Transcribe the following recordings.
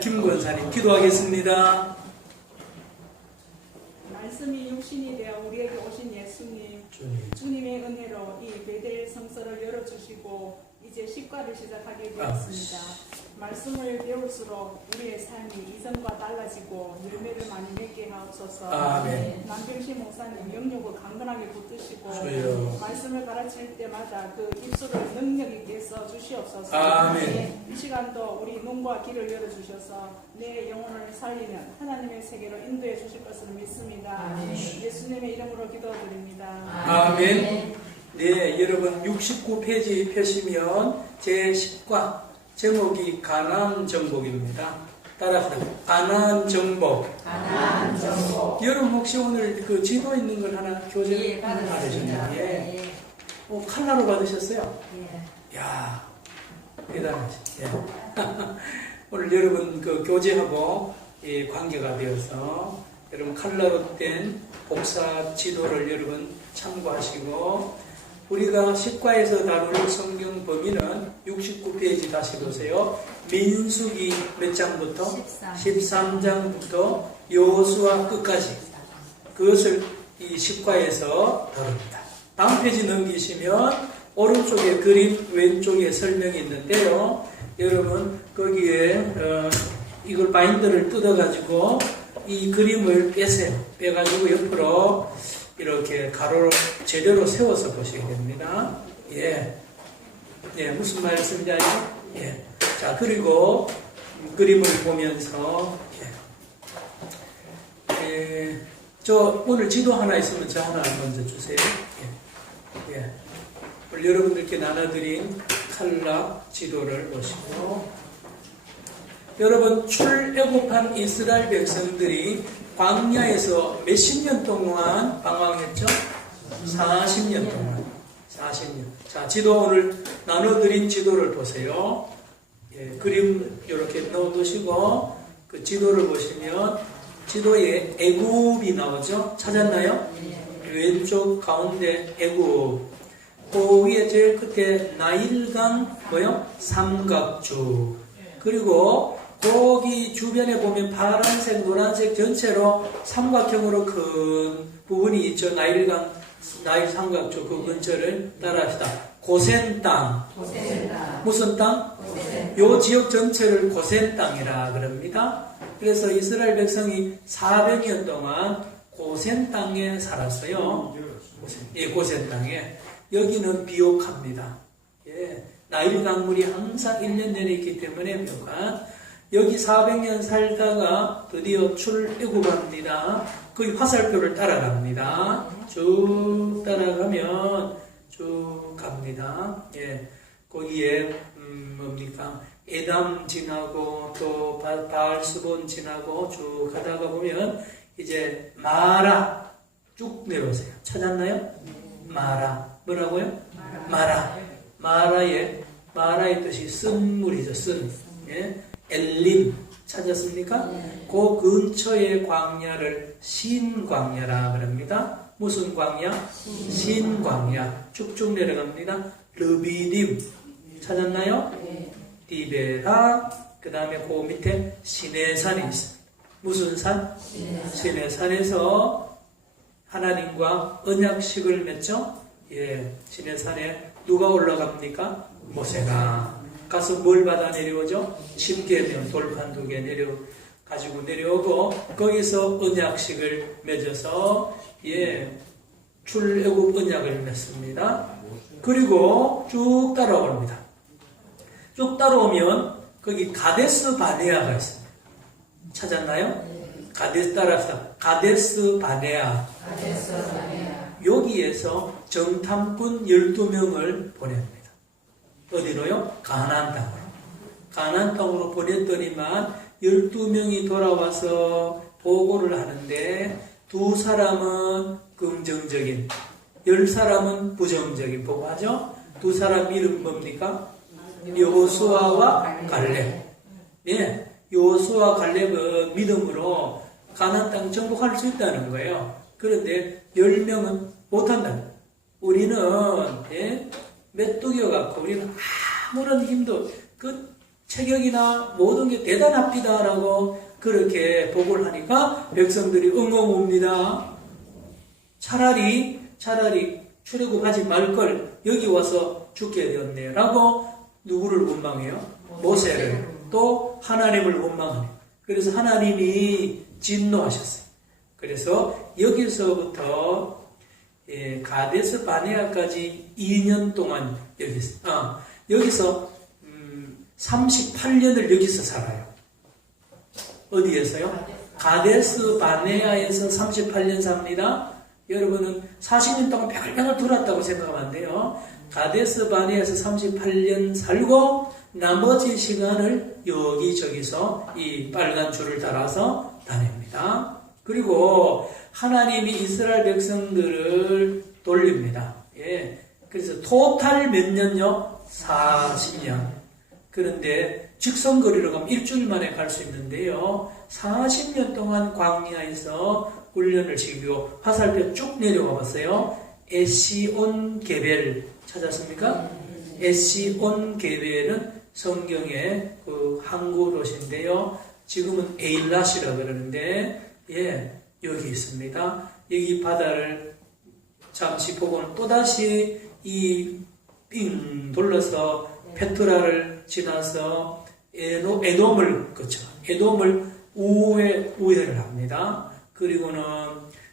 김권사님 기도하겠습니다. 말씀이 육신이 되어 우리에게 오신 예수님, 주님의 은혜로 이 베델 성서를 열어주시고 이제 식과를 시작하게 되었습니다. 말씀을 배울수록 우리의 삶이 이전과 달라지고 열매를 많이 맺게 하옵소서. 아멘. 남병시 목사님 영역을 강건하게 붙드시고 주여. 말씀을 가르칠 때마다 그 입술을 능력 있게 써 주시옵소서. 아멘. 이 시간도 우리 눈과 귀를 열어주셔서 내 영혼을 살리는 하나님의 세계로 인도해 주실 것을 믿습니다. 아멘. 예수님의 이름으로 기도드립니다. 아멘. 네, 여러분 69페이지 펴시면 제10과 제목이 가나안 정복입니다. 따라서 가나안 정복. 여러분 혹시 오늘 그 지도 있는 걸 하나 교재 받으셨나요? 예. 칼라로 받으셨어요? 예. 야, 대단하지. 예. 오늘 여러분 그 교재하고 관계가 되어서 여러분 칼라로 된 복사 지도를 여러분 참고하시고, 우리가 식과에서 다룰 성경 범위는 69페이지 다시 보세요. 민수기 몇 장부터? 13장부터 여호수아 끝까지. 그것을 이 식과에서 다룹니다. 다음 페이지 넘기시면 오른쪽에 그림, 왼쪽에 설명이 있는데요. 여러분 거기에 이걸 바인더를 뜯어가지고 이 그림을 빼세요. 빼가지고 옆으로 이렇게 가로로 제대로 세워서 보셔야 됩니다. 예. 예, 무슨 말씀인지 알죠? 예. 자, 그리고 그림을 보면서, 저 오늘 지도 하나 있으면 저 하나 먼저 주세요. 예. 예. 오늘 여러분들께 나눠드린 칼라 지도를 보시고, 여러분 출애굽한 이스라엘 백성들이 광야에서 몇십 년 동안 방황했죠? 40년 동안. 40년. 자, 지도 오늘 나눠드린 지도를 보세요. 예, 그림 이렇게 넣어두시고 그 지도를 보시면 지도에 애굽이 나오죠? 찾았나요? 왼쪽 가운데 애굽. 그 위에 제일 끝에 나일강 뭐요? 삼각주. 그리고 거기 주변에 보면 파란색, 노란색 전체로 삼각형으로 큰 부분이 있죠. 나일 삼각주 그 근처를 따라합시다. 고센 땅. 무슨 땅? 요 지역 전체를 고센 땅이라 그럽니다. 그래서 이스라엘 백성이 400년 동안 고센 땅에 살았어요. 고센 땅에. 여기는 비옥합니다. 예. 나일 강물이 항상 1년 내내 있기 때문에 비옥한. 여기 400년 살다가 드디어 출애굽합니다. 그 화살표를 따라갑니다. 쭉 따라가면 쭉 갑니다. 예, 거기에 뭡니까? 에담 지나고 또 바알스본 지나고 쭉 가다가 보면 이제 마라 쭉 내려오세요. 찾았나요? 마라. 뭐라고요? 마라의 뜻이 쓴물이죠. 쓴. 예. 엘림 찾았습니까? 그 근처의 광야를 신광야라 그럽니다. 무슨 광야? 신광야. 쭉쭉 내려갑니다. 르비딤 찾았나요? 디베라. 그 다음에 그 밑에 시내산이 있습니다. 무슨 산? 시내산에서 하나님과 언약식을 맺죠? 예, 시내산에 누가 올라갑니까? 모세가 가서 뭘 받아 내려오죠? 10계명 돌판 2개 가지고 내려오고, 거기서 언약식을 맺어서, 출애굽 언약을 맺습니다. 그리고 쭉 따라옵니다. 쭉 따라오면, 거기 가데스 바네아가 있습니다. 찾았나요? 따라합시다. 가데스 바네아. 여기에서 정탐꾼 12명을 보냅니다. 어디로요? 가나안 땅으로. 가나안 땅으로 보냈더니만 12명이 돌아와서 보고를 하는데 2사람은 긍정적인, 10사람은 부정적인 보고하죠? 2사람 이름 뭡니까? 여호수아와 갈렙. 예, 여호수아 갈렙은 믿음으로 가나안 땅 정복할 수 있다는 거예요. 그런데 10명은 못한다. 우리는 메뚜기와 같고 우리는 아무런 힘도 체격이나 모든 게 대단합니다라고 그렇게 보고를 하니까 백성들이 엉엉 웁니다. 차라리 출애굽하지 말걸 여기 와서 죽게 되었네 라고 누구를 원망해요? 모세를. 또 하나님을 원망하네요. 그래서 하나님이 진노하셨어요. 그래서 여기서부터 가데스 바네아까지 2년 동안 여기서 38년을 여기서 살아요. 어디에서요? 가데스 바네아에서 38년 삽니다. 여러분은 40년 동안 뱅글뱅글 돌았다고 생각하면 안 돼요. 가데스 바네아에서 38년 살고 나머지 시간을 여기저기서 이 빨간 줄을 달아서 다닙니다. 그리고 하나님이 이스라엘 백성들을 돌립니다. 예. 그래서 토탈 몇 년요? 40년. 그런데 직선거리로 가면 일주일 만에 갈 수 있는데요. 40년 동안 광야에서 훈련을 지키고 화살표 쭉 내려와 봤어요. 에시온 게벨 찾았습니까? 에시온 게벨은 성경의 그 항구도시인데요. 지금은 에일랏이라고 그러는데 여기 있습니다. 여기 바다를 잠시 보고는 또다시 이 빙 돌려서 페트라를 지나서 에돔을 거쳐 에돔을 우회를 합니다. 그리고는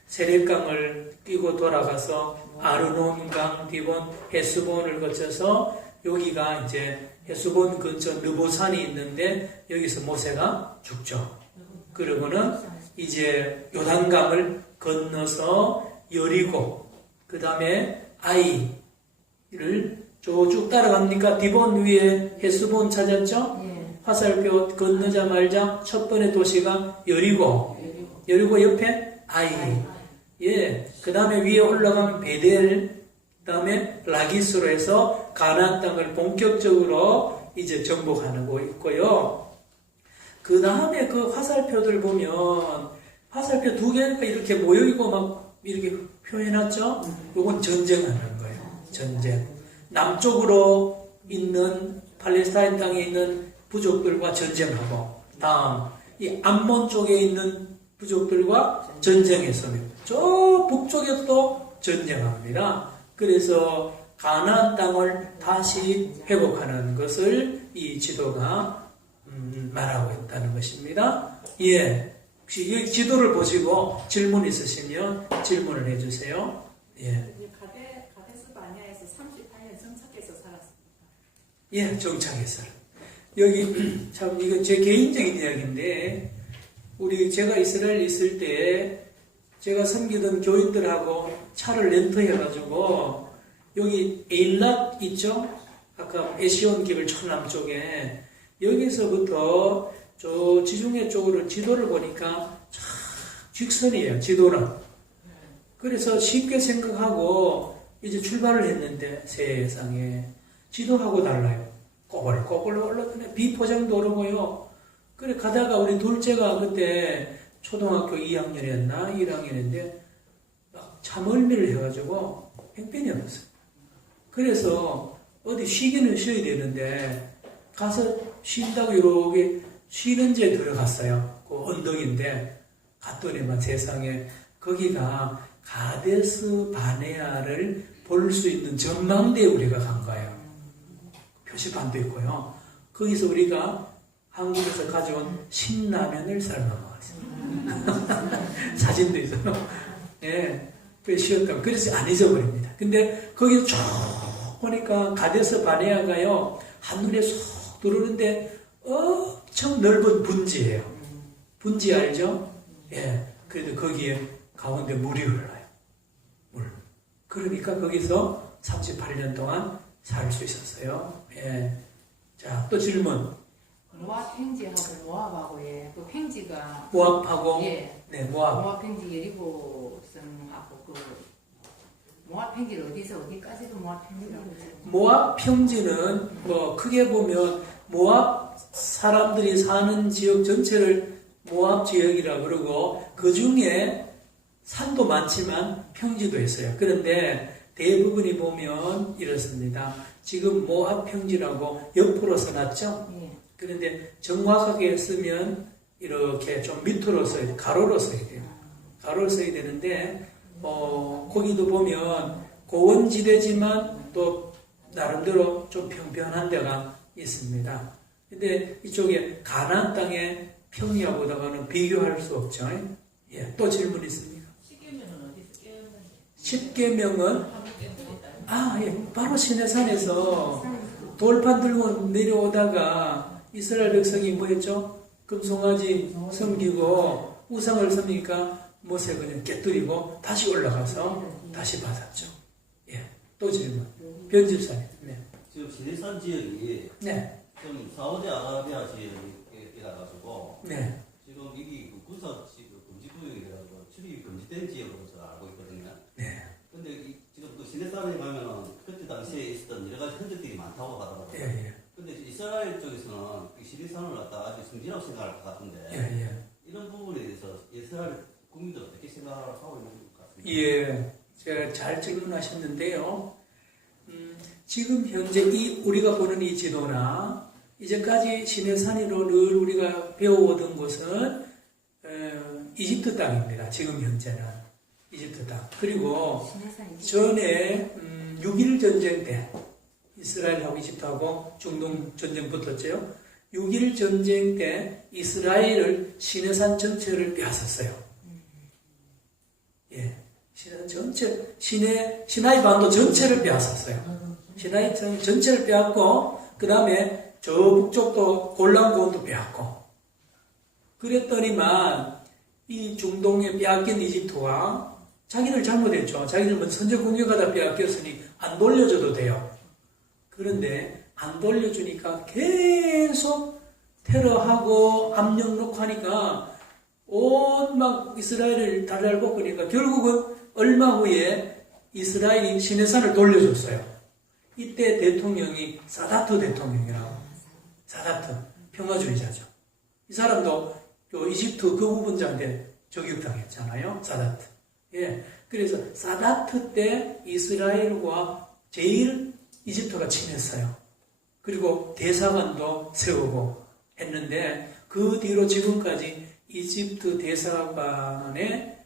세렛강을 끼고 돌아가서 아르논강, 디본, 헤스본을 거쳐서 여기가 이제 헤스본 근처 느보산이 있는데 여기서 모세가 죽죠. 그리고는 이제 요단강을 건너서 여리고 그 다음에 아이를 쭉 따라갑니까? 디본 위에 헤스본 찾았죠? 화살표 건너자마자 첫 번째 도시가 여리고 옆에 아이. 그 다음에 위에 올라가면 베델, 그 다음에 라기스로 해서 가나안 땅을 본격적으로 이제 정복하고 있고요. 그 다음에 그 화살표들 보면 화살표 두 개가 이렇게 모여있고 막 이렇게 표현해놨죠? 이건 전쟁하는 거예요. 전쟁. 남쪽으로 있는 팔레스타인 땅에 있는 부족들과 전쟁하고, 다음 이 암몬 쪽에 있는 부족들과 전쟁했으며 저 북쪽에도 전쟁합니다. 그래서 가나안 땅을 다시 회복하는 것을 이 지도가 말하고 있다는 것입니다. 혹시 이 지도를 보시고 질문 있으시면 질문을 해주세요. 가데스 바네아에서 38년 정착해서 살았습니다. 정착해서. 여기 참 이건 제 개인적인 이야기인데 제가 이스라엘 있을 때 제가 섬기던 교인들하고 차를 렌트해가지고 여기 에일랏 있죠? 아까 에시온 기ብል 초남쪽에 여기서부터 저 지중해 쪽으로 지도를 보니까 쫙 직선이에요. 지도는. 그래서 쉽게 생각하고 이제 출발을 했는데 세상에 지도하고 달라요. 꼬불꼬불 올라가네. 비포장도 오르고요. 그래 가다가 우리 둘째가 그때 초등학교 2학년이었나 1학년인데 막 차멀미를 해가지고 뺑뺑이 없었어요. 그래서 어디 쉬기는 쉬어야 되는데 가서 쉰다고 이렇게 쉬는 데 들어갔어요. 그 언덕인데 갔더니만 세상에 거기가 가데스 바네아를 볼 수 있는 전망대에 우리가 간 거예요. 표시판도 있고요. 거기서 우리가 한국에서 가져온 신라면을 삶아 먹었어요. 사진도 있어요. 그 쉬었다고. 그래서 안 잊어버립니다. 근데 거기서 쭉 보니까 가데스 바네아가요, 한눈에 쏙 들어오는데 엄청 넓은 분지예요. 분지 알죠? 그래도 거기에 가운데 물이 흘러요. 물. 그러니까 거기서 38년 동안 살 수 있었어요. 자, 또 질문. 모압 평지하고 모압하고의 그 평지가 모압하고 모압. 모압 평지 여리고성하고 그 모압 평지를 어디까지도 모압 평지라고 그러죠? 모압 평지는 뭐 크게 보면 모압 사람들이 사는 지역 전체를 모압 지역이라 그러고 그 중에 산도 많지만 평지도 있어요. 그런데 대부분이 보면 이렇습니다. 지금 모압 평지라고 옆으로 써놨죠? 그런데 정확하게 쓰면 이렇게 좀 밑으로 써야 돼. 가로로 써야 돼요. 가로로 써야 되는데, 거기도 보면 고원지대지만 또 나름대로 좀 평평한 데가 있습니다. 근데 이쪽에 가나안 땅의 평야보다는 비교할 수 없죠. 예, 또 질문 있습니까? 십계명은 바로 시내산에서 돌판 들고 내려오다가 이스라엘 백성이 뭐 했죠? 금송아지 섬기고 우상을 섬기니까 모세 그냥 깨뜨리고 다시 올라가서 다시 받았죠. 예, 또 질문. 변집사님. 네. 지금 시내산 지역이 네. 좀 사우디아라비아 지역이라 가지고 네. 지금 이게 그 군사 금지 구역이라서 출입이 금지된 지역으로 제가 알고 있거든요. 네. 근데 지금 그 시내산에 가면은 그때 당시에 있었던 여러 가지 흔적들이 많다고 하더라고요. 예, 예. 근데 이스라엘 쪽에서는 이 시내산을 갖다 아주 성지라고 생각할 것 같은데 예, 예. 이런 부분에 대해서 이스라엘 국민들 어떻게 생각하고 있는 것 같습니까? 예, 제가 잘 질문하셨는데요. 지금 현재 우리가 보는 이 지도나 이제까지 시내산으로 늘 우리가 배워오던 곳은 이집트 땅입니다. 지금 현재는 이집트 땅. 그리고 전에 6.1 전쟁 때 이스라엘하고 이집트하고 중동 전쟁 붙었죠. 6.1 전쟁 때 이스라엘을 시내산 전체를 빼앗았어요. 예, 시내산 전체, 시나이 반도 전체를 빼앗았어요. 시나이 전체를 빼앗고, 그 다음에 저 북쪽도 골란고원도 빼앗고. 그랬더니만 이 중동에 빼앗긴 이집트가 자기들 잘못했죠. 자기들 뭐 선제 공격하다 빼앗겼으니 안 돌려줘도 돼요. 그런데 안 돌려주니까 계속 테러하고 압력 놓고 하니까 온 막 이스라엘을 달달고 그러니까 결국은 얼마 후에 이스라엘이 시내산을 돌려줬어요. 이때 대통령이 사다트 대통령이라고. 사다트 평화주의자죠. 이 사람도 이집트 거부분자한테 저격당했잖아요. 사다트. 예. 그래서 사다트 때 이스라엘과 제일 이집트가 친했어요. 그리고 대사관도 세우고 했는데 그 뒤로 지금까지 이집트 대사관에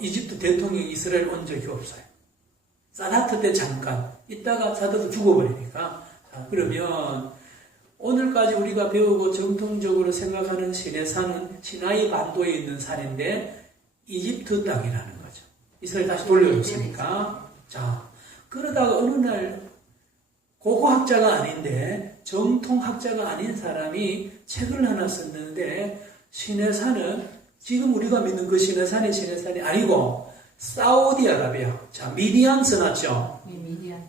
이집트 대통령이 이스라엘 온 적이 없어요. 사다트 때 잠깐 있다가 사다트 죽어버리니까. 자, 그러면 오늘까지 우리가 배우고 정통적으로 생각하는 시내산은 시나이 반도에 있는 산인데 이집트 땅이라는 거죠. 이스라엘 다시 돌려줬으니까. 자, 그러다가 어느 날 고고학자가 아닌데 정통학자가 아닌 사람이 책을 하나 썼는데 시내산은 지금 우리가 믿는 그 시내산이 아니고 사우디아라비아, 자 미디안 써놨죠.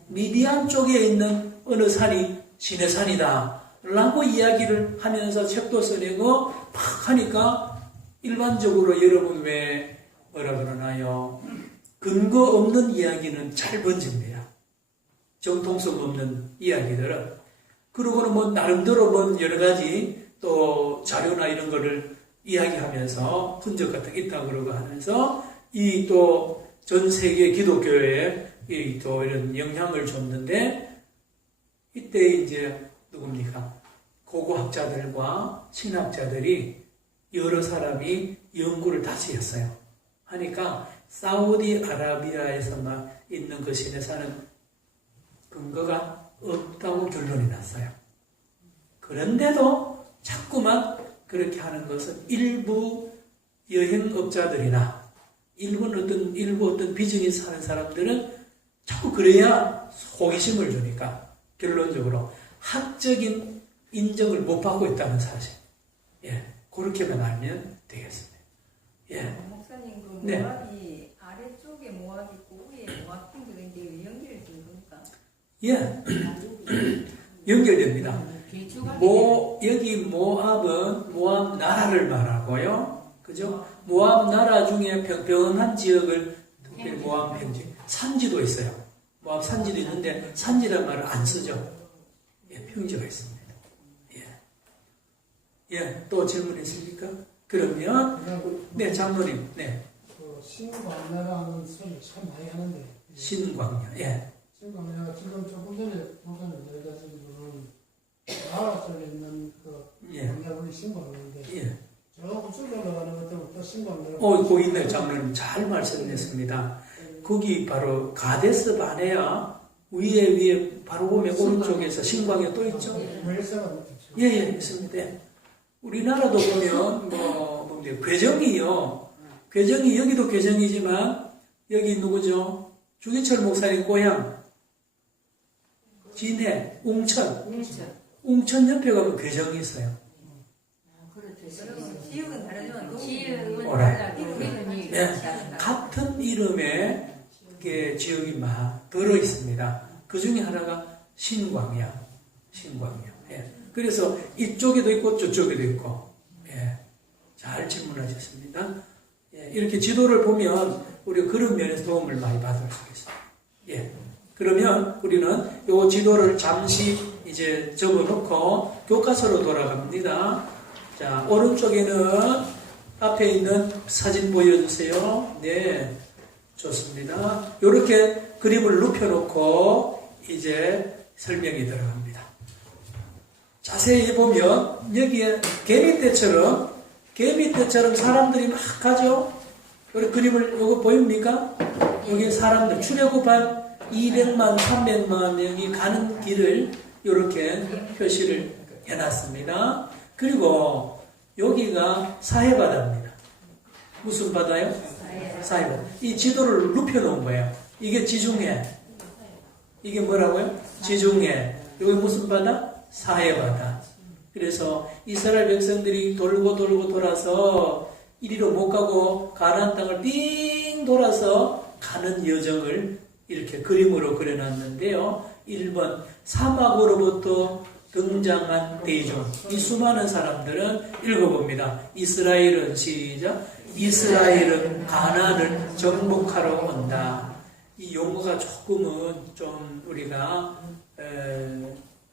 미디안 쪽에 있는 어느 산이 시내산이다 라고 이야기를 하면서 책도 써내고 팍 하니까 일반적으로 여러분 왜 뭐라 그러나요? 근거 없는 이야기는 잘 번집니다. 정통성 없는 이야기들은. 그러고는 뭐 나름대로 뭐 여러 가지 또 자료나 이런 거를 이야기하면서 흔적 같은 게 있다고 그러고 하면서 이 또 전 세계 기독교에 이 또 이런 영향을 줬는데 이때 이제 누굽니까? 고고학자들과 신학자들이 여러 사람이 연구를 다시 했어요. 하니까 사우디아라비아에서만 있는 그 시내산은 근거가 없다고 결론이 났어요. 그런데도 자꾸만 그렇게 하는 것은 일부 여행업자들이나 일부 어떤 비즈니스 하는 사람들은 자꾸 그래야 호기심을 주니까 결론적으로 학적인 인정을 못 받고 있다는 사실. 예, 그렇게만 알면 되겠습니다. 예. 목사님, 그 네. 모압이 아래쪽에 모압 있고 위에 모압 핑크인데 연결된 겁니까? 예, 연결됩니다. 여기 모압은 모압 나라를 말하고요. 그죠? 모압 나라 중에 평평한 지역을 특별히 모압 평지, 산지도 있어요. 모압 산지도 있는데 산지란 말을 안 쓰죠. 예, 평지가 있습니다. 예, 또 질문 있습니까? 그러면 네, 장로님, 네. 그 신광야라는 소리 참 많이 하는데 신광야, 예. 신광야가 지금 조금 전에 목사님 얘기하신 분은 나라 쪽에 있는 그 예. 왕래군이 신고하는데 예. 저 우측 올라가는 것도 또 신고하는 거기 있네요. 장로님 잘 말씀했습니다. 거기 바로 가데스 바네아 위에 바로 보면 오른쪽에서 신광이 또 있죠. 물세가 예, 있습니다. 우리나라도 보면 괴정이요. 괴정이 여기도 괴정이지만 여기 누구죠? 주기철 목사님 고향 진해 웅천 옆에 가면 괴정이 있어요. 지역은 다르지만 지역은 오라. 달라도 이름이 예, 같지 않나. 같은 이름의 지역이 막 들어 있습니다. 그 중에 하나가 신광야. 예. 그래서 이쪽에도 있고 저쪽에도 있고, 예. 잘 질문하셨습니다. 예. 이렇게 지도를 보면 우리가 그런 면에서 도움을 많이 받을 수 있어요. 예. 그러면 우리는 이 지도를 잠시 이제 접어놓고 교과서로 돌아갑니다. 자, 오른쪽에는 앞에 있는 사진 보여주세요. 네, 좋습니다. 이렇게 그림을 눕혀놓고 이제 설명이 들어갑니다. 자세히 보면 여기에 개미떼처럼 사람들이 막 가죠. 우리 그림을 요거 보입니까? 여기 사람들 출애굽 한 200만, 300만 명이 가는 길을 이렇게 표시를 해놨습니다. 그리고 여기가 사해바다입니다. 무슨 바다요? 사해바다. 이 지도를 눕혀놓은 거예요. 이게 지중해. 이게 뭐라고요? 지중해. 여기 무슨 바다? 사해바다. 그래서 이스라엘 백성들이 돌고 돌아서 이리로 못 가고 가나안 땅을 삥 돌아서 가는 여정을 이렇게 그림으로 그려놨는데요. 1번 사막으로부터 등장한 대중. 이 수많은 사람들은 읽어봅니다. 이스라엘은 시작. 이스라엘은 가나안을 정복하러 온다. 이 용어가 조금은 좀 우리가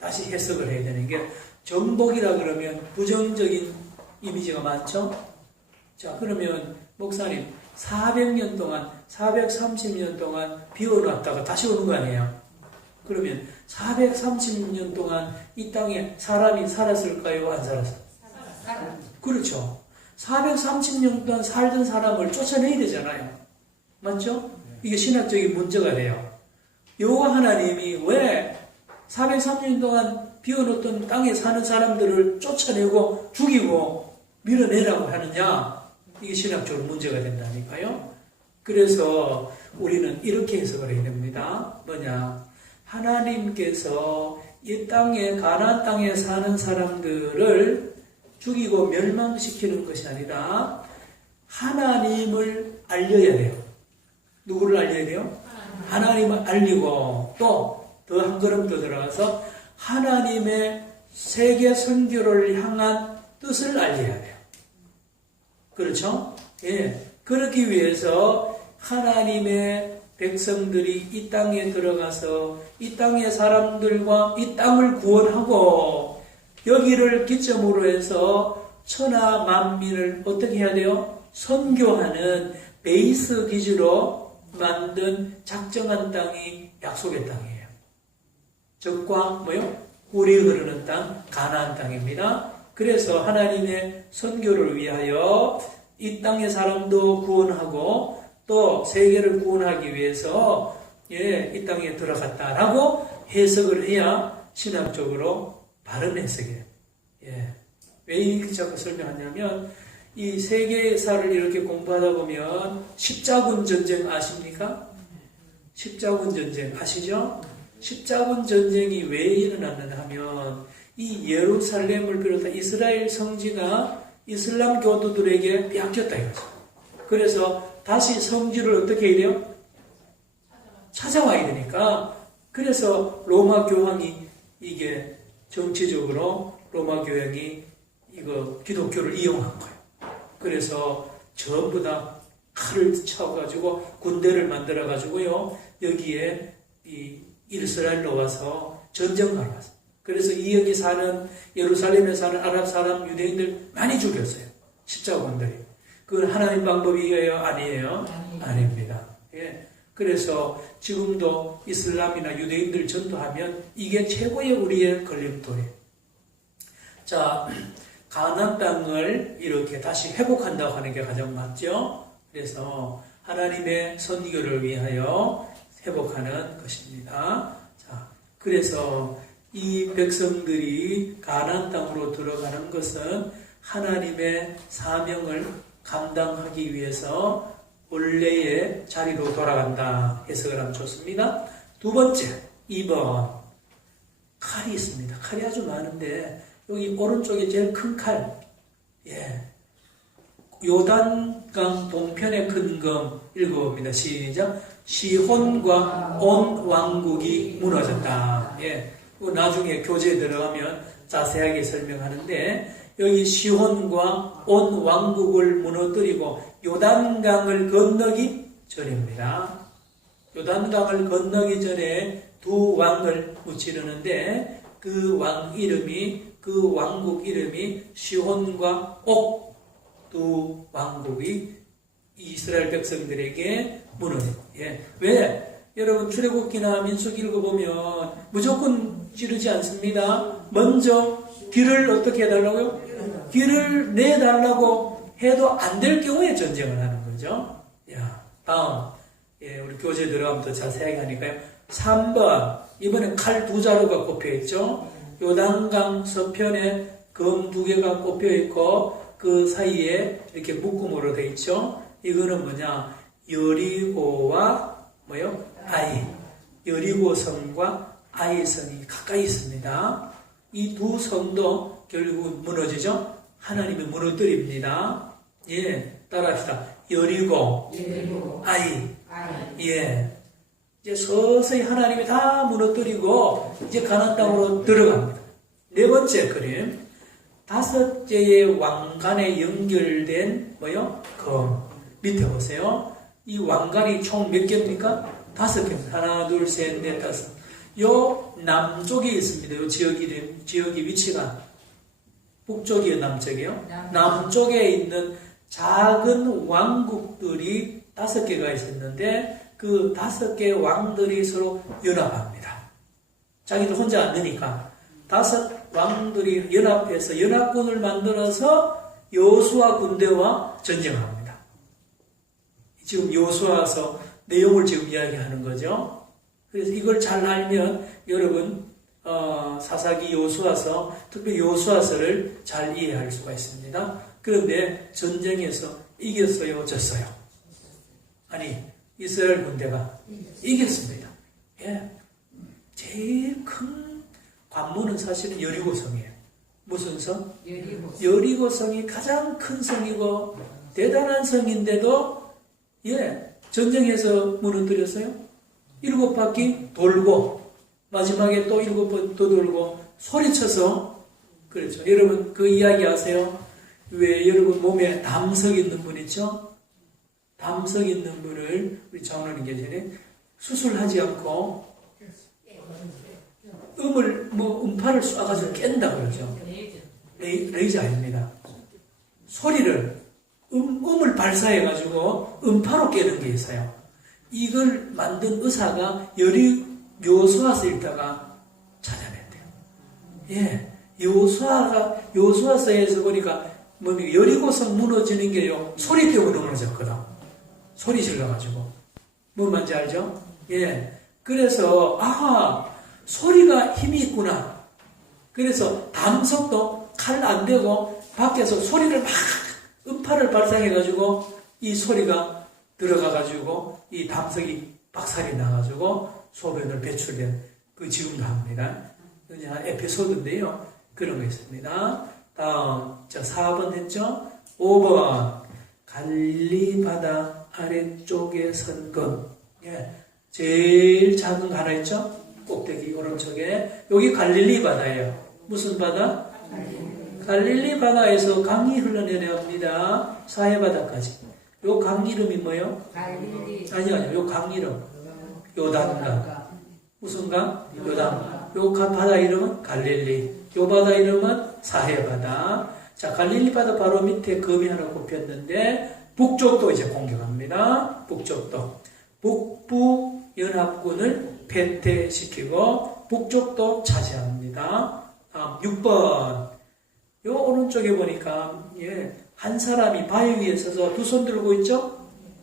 다시 해석을 해야 되는 게 정복이라 그러면 부정적인 이미지가 많죠. 자, 그러면 목사님 400년 동안 430년 동안 비워놨다가 다시 오는 거 아니에요? 그러면 430년 동안 이 땅에 사람이 살았을까요? 안 살았어요? 그렇죠. 430년 동안 살던 사람을 쫓아내야 되잖아요. 맞죠? 이게 신학적인 문제가 돼요. 여호와 하나님이 왜 430년 동안 비워놓던 땅에 사는 사람들을 쫓아내고 죽이고 밀어내라고 하느냐? 이게 신학적으로 문제가 된다니까요. 그래서 우리는 이렇게 해석을 해야 됩니다. 뭐냐? 하나님께서 이 땅에 가나안 땅에 사는 사람들을 죽이고 멸망시키는 것이 아니라 하나님을 알려야 돼요. 누구를 알려야 돼요? 하나님을 알리고 또 더 한 걸음 더 들어가서 하나님의 세계 선교를 향한 뜻을 알려야 돼요. 그렇죠? 예. 그렇기 위해서 하나님의 백성들이 이 땅에 들어가서 이 땅의 사람들과 이 땅을 구원하고 여기를 기점으로 해서 천하 만민을 어떻게 해야 돼요? 선교하는 베이스 기지로 만든 작정한 땅이 약속의 땅이에요. 적과 뭐요? 꿀이 흐르는 땅, 가나안 땅입니다. 그래서 하나님의 선교를 위하여 이 땅의 사람도 구원하고 또 세계를 구원하기 위해서 이 땅에 들어갔다라고 해석을 해야 신학적으로 바른 해석이에요. 왜 이렇게 자꾸 설명하냐면 이 세계사를 이렇게 공부하다 보면 십자군 전쟁 아십니까? 십자군 전쟁 아시죠? 십자군 전쟁이 왜 일어났느냐 하면 이 예루살렘을 비롯한 이스라엘 성지가 이슬람 교도들에게 빼앗겼다 이거죠. 그래서 다시 성지를 어떻게 해야 돼요? 찾아와야 되니까. 그래서 로마 교황이 이게 정치적으로 로마 교황이 이거 기독교를 이용한 거예요. 그래서 전부 다 칼을 차가지고 군대를 만들어 가지고요 여기에 이 이스라엘로 와서 전쟁하러 왔어요. 그래서 이 여기 사는 예루살렘에 사는 아랍 사람 유대인들 많이 죽였어요. 십자군들이. 그건 하나님 방법이에요? 아니에요? 아닙니다. 예. 그래서 지금도 이슬람이나 유대인들 전도하면 이게 최고의 우리의 걸림돌이에요. 자, 가나안 땅을 이렇게 다시 회복한다고 하는 게 가장 맞죠. 그래서 하나님의 선교를 위하여 회복하는 것입니다. 자, 그래서 이 백성들이 가나안 땅으로 들어가는 것은 하나님의 사명을 감당하기 위해서 원래의 자리로 돌아간다 해석을 하면 좋습니다. 두 번째, 2번 칼이 있습니다. 칼이 아주 많은데 여기 오른쪽에 제일 큰 칼, 요단강 동편의 큰 검 읽어봅니다. 시작. 시혼과 온 왕국이 무너졌다. 나중에 교재에 들어가면 자세하게 설명하는데 여기 시혼과 온 왕국을 무너뜨리고 요단강을 건너기 전입니다. 요단강을 건너기 전에 두 왕을 무찌르는데 그 왕 이름이 그 왕국 이름이 시혼과 옥 두 왕국이 이스라엘 백성들에게 무너집니다. 왜? 여러분 출애굽기나 민수기 읽어보면 무조건 찌르지 않습니다. 먼저 길을 어떻게 해달라고요? 길을 내달라고 해도 안 될 경우에 전쟁을 하는 거죠. 다음 우리 교재 들어가면 더 자세하게 하니까요. 3번 이번엔 칼 두 자루가 꼽혀있죠. 요단강 서편에 검 두 개가 꼽혀있고 그 사이에 이렇게 묶음으로 되어 있죠. 이거는 뭐냐? 여리고와 아이. 여리고 성과 아이 성이 가까이 있습니다. 이 두 성도 결국 무너지죠. 하나님이 무너뜨립니다. 따라합시다. 여리고, 아이. 이제 서서히 하나님이 다 무너뜨리고 이제 가나안 땅으로 들어갑니다. 네 번째 그림. 다섯째의 왕관에 연결된 검. 밑에 보세요. 이 왕관이 총 몇 개입니까? 5개입니다. 하나, 둘, 셋, 넷, 다섯. 요 남쪽에 있습니다. 요 지역이 위치가 북쪽이요, 남쪽이요? 남쪽에 있는 작은 왕국들이 5개가 있었는데 그 5개 왕들이 서로 연합합니다. 자기들 혼자 안 되니까 5 왕들이 연합해서 연합군을 만들어서 여호수아 군대와 전쟁합니다. 지금 여호수아서 내용을 지금 이야기하는 거죠. 그래서 이걸 잘 알면 여러분 사사기 여호수아서 특히 여호수아서를 잘 이해할 수가 있습니다. 그런데 전쟁에서 이겼어요, 졌어요? 아니 이스라엘 군대가 이겼습니다. 제일 큰 관문은 사실은 여리고성이에요. 무슨 성? 여리고성이 가장 큰 성이고 대단한 성인데도 전쟁에서 무너뜨렸어요. 7바퀴 돌고 마지막에 또 7번 더 돌고 소리쳐서 그렇죠. 여러분 그 이야기 아세요? 왜 여러분 몸에 담석 있는 분 있죠? 담석 있는 분을 우리 장로님 계시네. 수술하지 않고 음파를 쏴가지고 깬다 그러죠. 레이저 아닙니다. 소리를 음을 발사해가지고 음파로 깨는 게 있어요. 이걸 만든 의사가 여호수아서 읽다가 찾아냈대요. 여호수아서에서 보니까 여리고성 무너지는 게요 소리 때문에 무너졌거든. 소리 질러가지고 뭔 말인지 알죠? 그래서 소리가 힘이 있구나. 그래서 담석도 칼 안 대고 밖에서 소리를 막 음파를 발상해가지고 이 소리가 들어가가지고 이 담석이 박살이 나가지고 소변을 배출된 그 지금도 합니다. 그냥 에피소드인데요. 그런 거 있습니다. 다음 4번 했죠? 5번 갈릴리 바다 아래쪽에 선 검. 제일 작은 거 하나 있죠? 꼭대기 오른쪽에 여기 갈릴리 바다예요. 무슨 바다? 갈릴리 바다에서 강이 흘러내려옵니다. 사해바다까지. 요 강 이름이 뭐예요? 아니요. 요 강 이름 요단강. 무슨 강? 요단. 요 바다 이름은 갈릴리. 요 바다 이름은 사해바다. 자, 갈릴리 바다 바로 밑에 검이 하나 꼽혔는데 북쪽도 이제 공격합니다. 북쪽도. 북부 연합군을 패퇴시키고 북쪽도 차지합니다. 다음 6번 요 오른쪽에 보니까 한 사람이 바위 위에 서서 두 손 들고 있죠?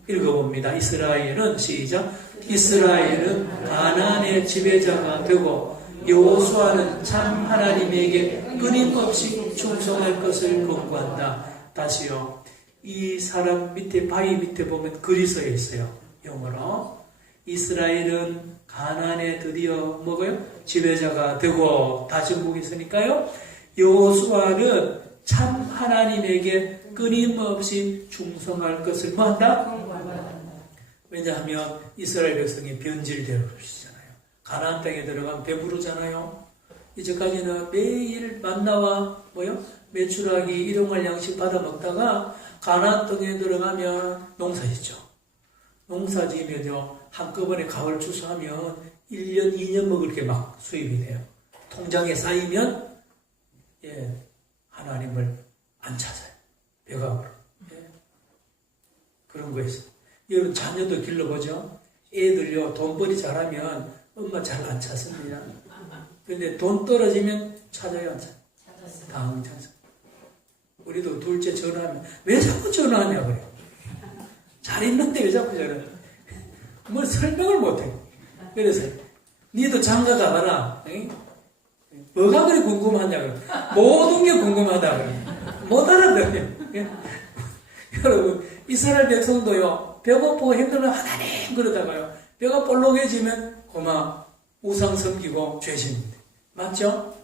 읽어봅니다. 이스라엘은 시작. 이스라엘은 가나안의 지배자가 되고 여호수아는 참 하나님에게 끊임없이 충성할 것을 권고한다. 다시요. 이 사람 밑에 바위 밑에 보면 글이 써 있어요. 영어로. 이스라엘은 가나안에 드디어 뭐고요? 지배자가 되고 다정국이 있으니까요. 여호수아는 참 하나님에게 끊임없이 충성할 것을 뭐 한다? 왜냐하면 이스라엘 백성이 변질되어 그러시잖아요. 가나안 땅에 들어가면 배부르잖아요. 이제까지는 매일 만나와 메추라기 일용할 양식 받아 먹다가 가나안 땅에 들어가면 농사짓죠. 농사 지으면요 한꺼번에 가을 추수하면 1년 2년 먹을 게 막 수입이 돼요. 통장에 쌓이면 하나님을 안 찾아요. 배가 불어. 그런 거 있어요. 여러분 자녀도 길러보죠. 애들요 돈벌이 잘하면 엄마 잘 안 찾습니다. 그런데 돈 떨어지면 찾아요, 안 찾아요? 다음 찾아. 우리도 둘째 전화하면 왜 자꾸 전화하냐 그래요. 잘 있는데 왜 자꾸 전화해? 뭘 설명을 못해. 그래서 니도 장가 가봐라. 뭐가 그리 궁금하냐 그래. 모든 게 궁금하다 그래. 못 알아들어요. 여러분 이스라엘 백성도요 배고프고 힘들면 하나님 그러다가요 배가 볼록해지면 고마 우상 섬기고 죄십니다. 맞죠?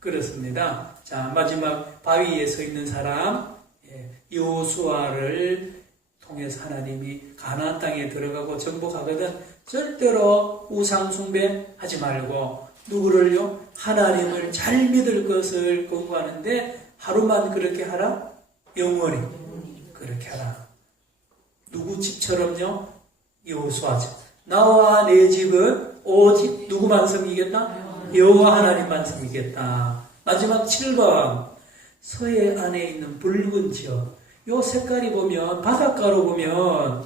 그렇습니다. 자 마지막 바위 위에 서 있는 사람 여호수아를 통해서 하나님이 가나안 땅에 들어가고 정복하거든 절대로 우상 숭배하지 말고 누구를요? 하나님을 잘 믿을 것을 권고하는데 하루만 그렇게 하라? 영원히 그렇게 하라. 누구 집처럼요? 여호수아 집. 나와 내 집은 오직 누구만 섬기겠다? 여호와 하나님만 섬기겠다. 마지막 7번 서해 안에 있는 붉은 지역. 요 색깔이 보면 바닷가로 보면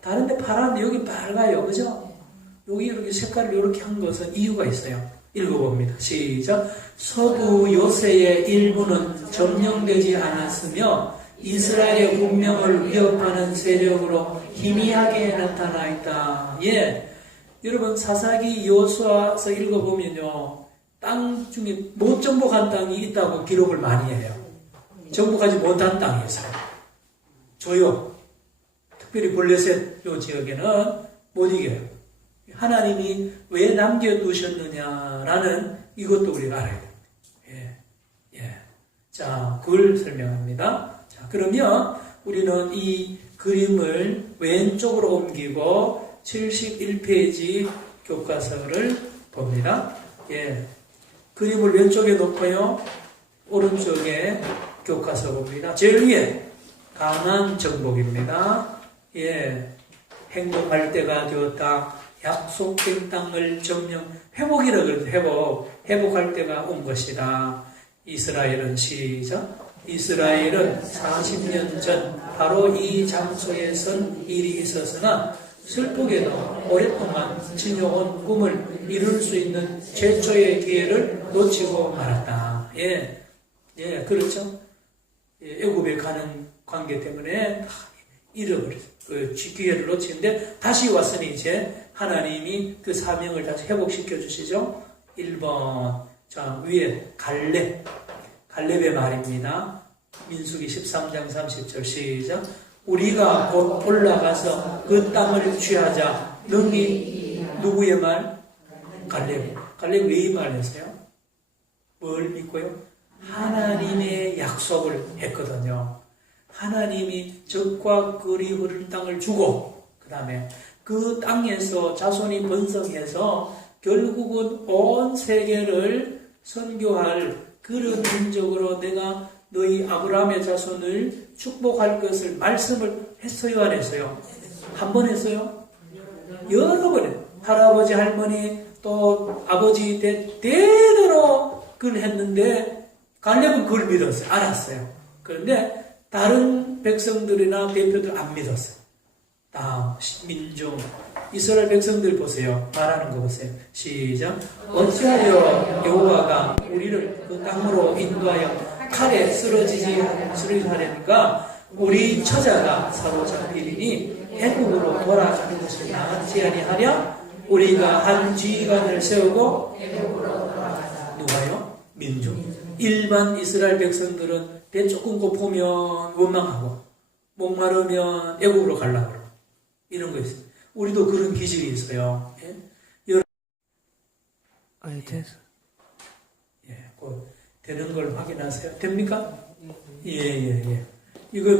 다른데 파란데 여기 빨가요. 그죠? 여기 이렇게 색깔을 이렇게 한 것은 이유가 있어요. 읽어봅니다. 시작. 서부 요새의 일부는 점령되지 않았으며 이스라엘의 운명을 위협하는 세력으로 희미하게 나타나 있다. 여러분 사사기 여호수아서 읽어보면요. 땅 중에 못 정복한 땅이 있다고 기록을 많이 해요. 정복하지 못한 땅이 있어요. 조요. 특별히 블레셋 요 지역에는 못 이겨요. 하나님이 왜 남겨두셨느냐라는 이것도 우리가 알아야 됩니다. 자, 그걸 설명합니다. 자, 그러면 우리는 이 그림을 왼쪽으로 옮기고 71페이지 교과서를 봅니다. 그림을 왼쪽에 놓고요. 오른쪽에 교과서 봅니다. 제일 위에 가나안 정복입니다. 행복할 때가 되었다. 약속된 땅을 점령, 회복이라 그러죠. 회복할 때가 온 것이다. 이스라엘은 시작. 이스라엘은 40년 전 바로 이 장소에 선 일이 있었으나 슬프게도 오랫동안 지녀온 꿈을 이룰 수 있는 최초의 기회를 놓치고 말았다. 그렇죠. 애굽에 가는 관계 때문에 잃어버렸어요. 그 기회를 놓치는데 다시 왔으니 이제 하나님이 그 사명을 다시 회복시켜 주시죠. 1번. 자, 위에 갈렙의 말입니다. 민수기 13장 30절 시작. 우리가 곧 올라가서 그 땅을 취하자. 능히 누구의 말? 갈렙. 갈렙 왜 이 말을 했어요? 뭘 믿고요? 하나님의 약속을 했거든요. 하나님이 적과 꿀이 흐르는 땅을 주고 그 다음에 그 땅에서 자손이 번성해서 결국은 온 세계를 선교할 그런 민족으로 내가 너희 아브라함의 자손을 축복할 것을 말씀을 했어요, 안 했어요? 한 번 했어요? 여러 번 했어요. 할아버지, 할머니, 또 아버지 대대로 그걸 했는데 갈렙은 그걸 믿었어요. 알았어요. 그런데 다른 백성들이나 대표들 안 믿었어요. 다음 민중 이스라엘 백성들 보세요. 말하는 거 보세요. 시작. 어찌하여 여호와가 우리를 그 땅으로 인도하여 칼에 쓰러지지 하려니까 우리 처자가 사로잡히리니 애국으로 돌아가는 것을 나같이 아니하랴. 우리가 한 지휘관을 세우고 누가요? 민중. 일반 이스라엘 백성들은 배 조금 고프면 원망하고 목마르면 애국으로 가려고 그러고 이런 거 있어요. 우리도 그런 기질이 있어요. 예? 됐어. 예, 곧 되는 걸 확인하세요. 됩니까? 예. 이거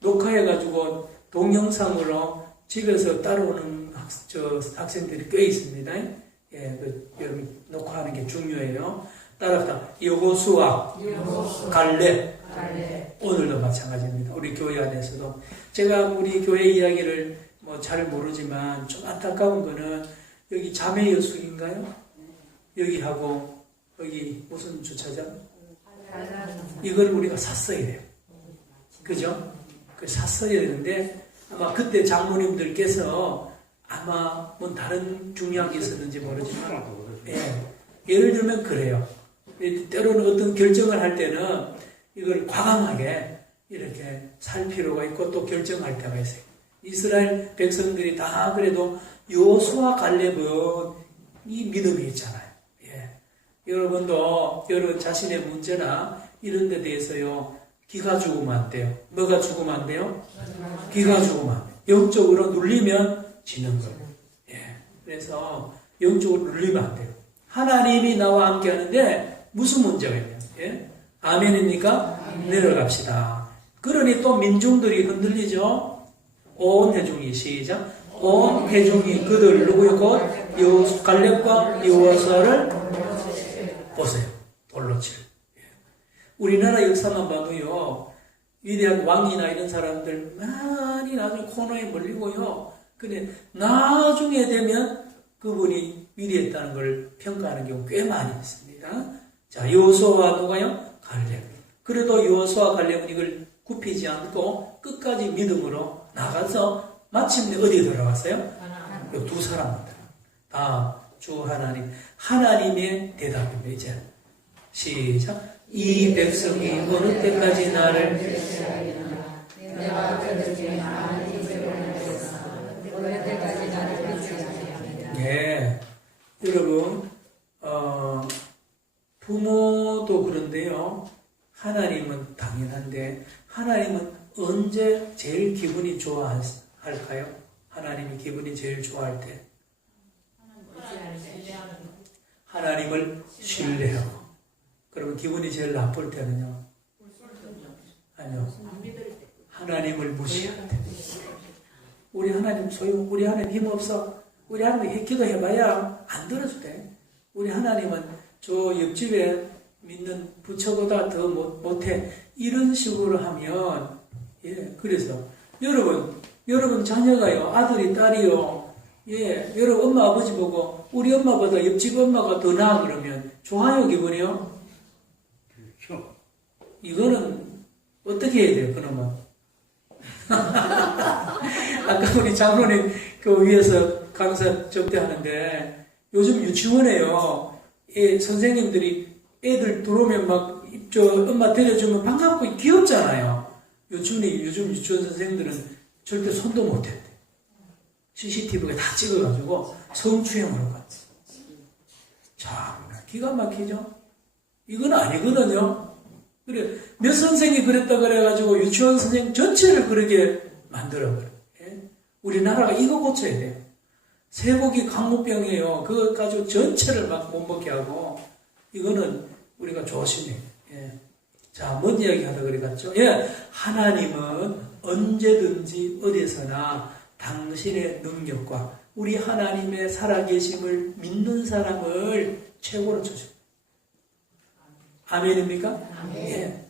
녹화해가지고 동영상으로 집에서 따라오는 학생들이 꽤 있습니다. 예, 여러분 녹화하는 게 중요해요. 따라합시다. 여호수아, 갈렙. 오늘도 마찬가지입니다. 우리 교회 안에서도 제가 우리 교회 이야기를 잘 모르지만 좀 안타까운 거는 여기 자매 여숙인가요? 여기하고 여기 무슨 주차장? 이걸 우리가 샀어야 돼요. 그죠? 샀어야 되는데 아마 그때 장모님들께서 아마 다른 중요한 게 있었는지 모르지만 예를 들면 그래요. 때로는 어떤 결정을 할 때는 이걸 과감하게 이렇게 살 필요가 있고 또 결정할 때가 있어요. 이스라엘 백성들이 다 그래도 여호수아 갈렙은 이 믿음이 있잖아요. 여러분도 여러분 자신의 문제나 이런 데 대해서요 기가 죽으면 안 돼요. 뭐가 죽으면 안 돼요? 기가 죽으면 안 돼요. 영적으로 눌리면 지는 거예요. 그래서 영적으로 눌리면 안 돼요. 하나님이 나와 함께 하는데 무슨 문제가 있냐? 아멘입니까? 내려갑시다. 그러니 또 민중들이 흔들리죠. 온 회중이 시작. 온 회중이 그들 누구요? 곧 갈렙과 여호수아를 보세요. 돌로 칠. 우리나라 역사만 봐도요. 위대한 왕이나 이런 사람들 많이 나중에 코너에 몰리고요. 근데 나중에 되면 그분이 위대했다는 걸 평가하는 경우 꽤 많이 있습니다. 자, 여호수아와 누가요? 갈렙. 그래도 여호수아 갈렙은 이걸 굽히지 않고 끝까지 믿음으로 나가서 마침내 어디에 들어갔어요? 이 두 사람입니다. 다 주 하나님. 하나님의 대답입니다. 이제 시작. 이 백성이 어느 때까지 나를 여러분 부모도 그런데요. 하나님은 당연한데 하나님은 언제 제일 기분이 좋아할까요? 하나님이 기분이 제일 좋아할 때 하나님을 신뢰하고 그러면 기분이 제일 나쁠 때는요? 아니요. 하나님을 무시할 때. 우리 하나님 우리 하나님 힘없어. 우리 하나님 기도해봐야 안 들어줄 때. 우리 하나님은 저 옆집에 믿는 부처보다 더 못해. 이런 식으로 하면, 그래서, 여러분 자녀가요, 아들이 딸이요, 여러분 엄마 아버지 보고, 우리 엄마보다 옆집 엄마가 더 나아 그러면, 좋아요, 기분이요? 이거는, 어떻게 해야 돼요, 그놈은? 아까 우리 장로님 그 위에서 강사 접대하는데 요즘 유치원에요. 선생님들이 애들 들어오면 막 엄마 데려주면 반갑고 귀엽잖아요. 요즘 유치원 선생님들은 절대 손도 못 했대. CCTV가 다 찍어가지고 성추행으로 갔지. 참 기가 막히죠. 이건 아니거든요. 그래 몇 선생이 그랬다 그래가지고 유치원 선생 전체를 그렇게 만들어버려. 우리나라가 이거 고쳐야 돼요. 쇠고기 강무병이에요. 그거 가지고 전체를 막 못 먹게 하고 이거는 우리가 조심해요. 자, 뭔 이야기 하다 그래갔죠? 하나님은 언제든지 어디서나 당신의 능력과 우리 하나님의 살아계심을 믿는 사람을 최고로 쳐줍니다. 아멘입니까? 아멘.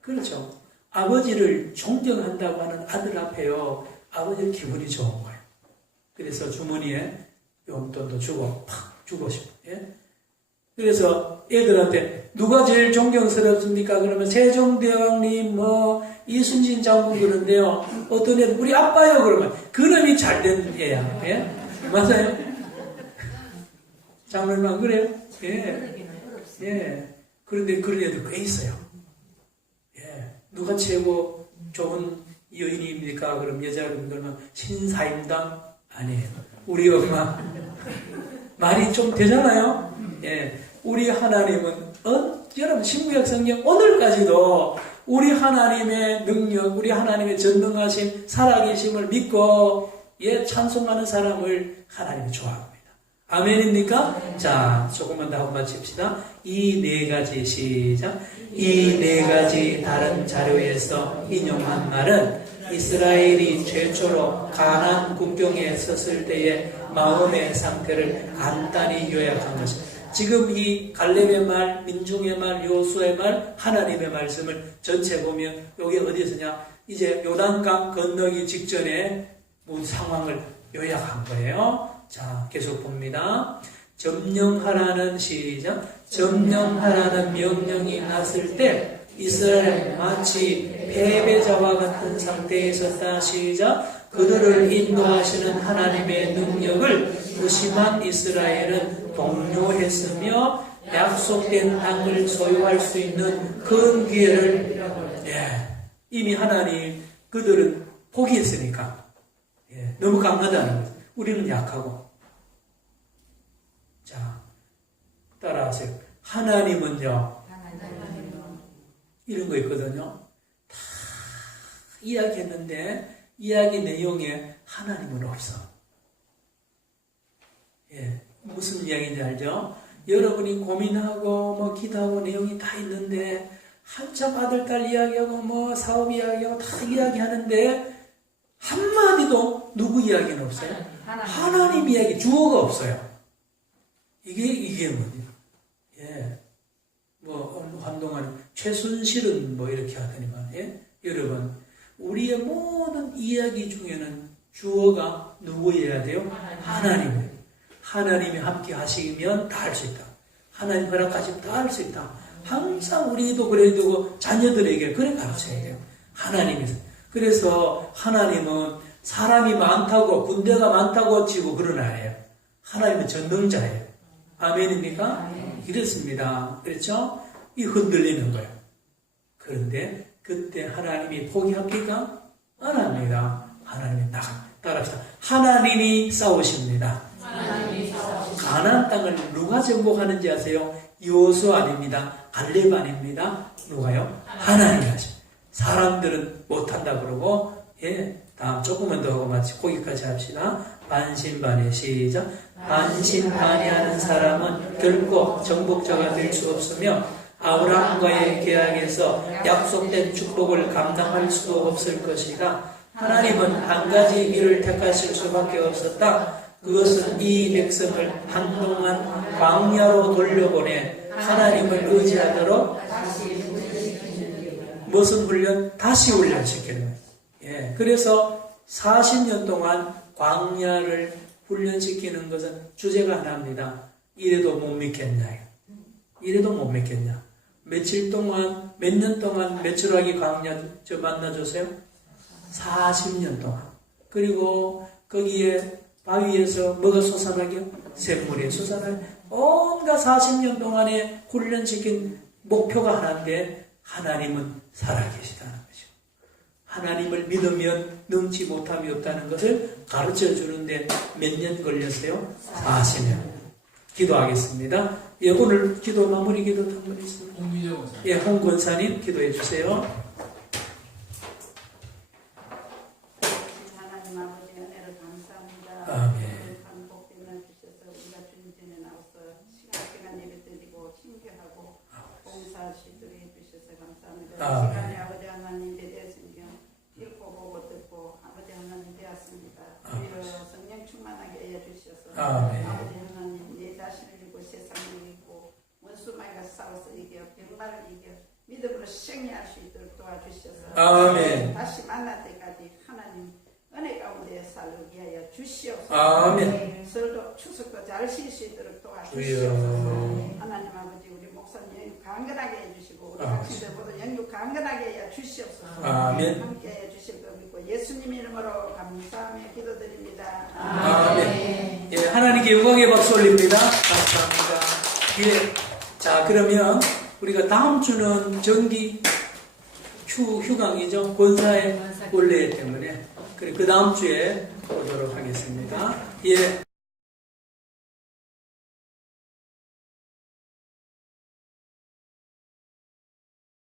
그렇죠. 아버지를 존경한다고 하는 아들 앞에요. 아버지는 기분이 좋은 거예요. 그래서 주머니에 용돈도 주고 팍 주고 싶어요. 그래서 애들한테 누가 제일 존경스럽습니까? 그러면 세종대왕님, 이순신 장군 그런데요. 어떤 애들 우리 아빠요 그러면 그놈이 잘된 애야. 맞아요? 장로님 안 그래요? 그런데 그런 애들 꽤 있어요. 누가 최고 좋은 여인입니까? 그럼 여자분들은 신사임당 아니에요. 우리 엄마. 말이 좀 되잖아요? 예. 우리 하나님은, 여러분, 신구약 성경 오늘까지도 우리 하나님의 능력, 우리 하나님의 전능하심, 살아계심을 믿고, 찬송하는 사람을 하나님이 좋아합니다. 아멘입니까? 자, 조금만 더 한번 마칩시다. 이 네 가지, 시작. 이 네 가지 다른 자료에서 인용한 말은 이스라엘이 최초로 가나안 국경에 섰을 때의 마음의 상태를 간단히 요약한 것입니다. 지금 이 갈렙의 말, 민중의 말, 여호수아의 말, 하나님의 말씀을 전체 보면 여기 어디서냐? 이제 요단강 건너기 직전에 모든 상황을 요약한 거예요. 자, 계속 봅니다. 점령하라는 시작. 점령하라는 명령이 났을 때 이스라엘 마치 패배자와 같은 상태에 있었다. 시작. 그들을 인도하시는 하나님의 능력을 의심한 이스라엘은 동요했으며 약속된 땅을 소유할 수 있는 큰 기회를 이미 하나님 그들은 포기했으니까 너무 강하다는 거죠. 우리는 약하고. 자, 따라하세요. 하나님은요, 이런 거 있거든요. 다 이야기했는데 이야기 내용에 하나님은 없어. 무슨 이야기인지 알죠? 여러분이 고민하고 기도하고 내용이 다 있는데 한참 아들 딸 이야기하고 사업 이야기하고 다 이야기하는데 한마디도 누구 이야기는 없어요? 하나님 이야기, 주어가 없어요. 이게 뭐냐? 한동안 최순실은 이렇게 하더니만, 여러분, 우리의 모든 이야기 중에는 주어가 누구여야 돼요? 하나님이에요. 하나님이 함께 하시면 다 할 수 있다. 하나님 허락하시면 다 할 수 있다. 항상 우리도 그래야 되고 자녀들에게 그래 가르쳐야 돼요. 하나님에서. 그래서 하나님은 사람이 많다고 군대가 많다고 치고 그런 아예요. 하나님은 전능자예요. 아멘입니까? 이렇습니다. 그렇죠? 이 흔들리는 거예요. 그런데 그때 하나님이 포기합니까? 안 합니다. 하나님이 따라합시다. 하나님이 싸우십니다. 가나안 땅을 누가 정복하는지 아세요? 여호수아 아닙니다. 갈렙 아닙니다. 누가요? 하나님이 하십니다. 사람들은 못한다 그러고, 다음 조금만 더 하고 마치 거기까지 합시다. 반신반의 시작. 반신반의하는 사람은 결코 정복자가 될 수 없으며 아브라함과의 계약에서 약속된 축복을 감당할 수 없을 것이다. 하나님은 한 가지 일을 택하실 수밖에 없었다. 그것은 이 백성을 한동안 광야로 돌려보내 하나님을 의지하도록 무슨 훈련? 다시 훈련시키는 거예요. 그래서 40년 동안 광야를 훈련시키는 것은 주제가 하나입니다. 이래도 못 믿겠냐? 이래도 못 믿겠냐? 며칠 동안, 몇 년 동안 메추라기 광야 만나줬어요? 40년 동안. 그리고 거기에 바위에서 뭐가 솟아나게요? 샘물이 솟아나요. 온갖 40년 동안에 훈련시킨 목표가 하나인데 하나님은 살아계시다는 거죠. 하나님을 믿으면 능치 못함이 없다는 것을 가르쳐 주는데 몇 년 걸렸어요? 40년. 기도하겠습니다. 오늘 기도 마무리 기도 한 번 있습니다. 홍 권사님 기도해 주세요. 하나님 아버지 은혜를 감사합니다. 아멘. 반복되면 주셔서 우리가 주님 전에 나와서 시간 예배 드리고 친교하고 봉사 시도해 주셔서 감사합니다. 아멘. 시간에 아버지 하나님 대대 성경 읽고 보고 듣고 아버지 하나님 되었습니다. 주여 성령 충만하게 해 주셔서 아멘. 아버지 하나님 내 자신을 이기고 세상을 이기고 원수마이가 싸워서 이겨 병마를 이겨 믿음으로 승리할 수 있도록 도와주셔서 아멘. 다시 만날 때까지 하나님 은혜 가운데 살기 위하여 주시옵소서. 아멘. 설도 추석도 잘 쉴 수 있도록 주여. 도와주시옵소서. 하나님 아버지 우리 목사님 강건하게 해주시고 우리 아멘. 학생들 모두 영육 강건하게 해 주시옵소서. 아멘. 함께 해주실 거 믿고 예수님 이름으로 감사하며 기도드립니다. 아멘. 하나님께 영광의 박수 올립니다. 감사합니다. 자, 그러면 우리가 다음 주는 정기 휴강이죠. 권사의 원래 때문에. 그래, 그 다음 주에 보도록 하겠습니다. 예.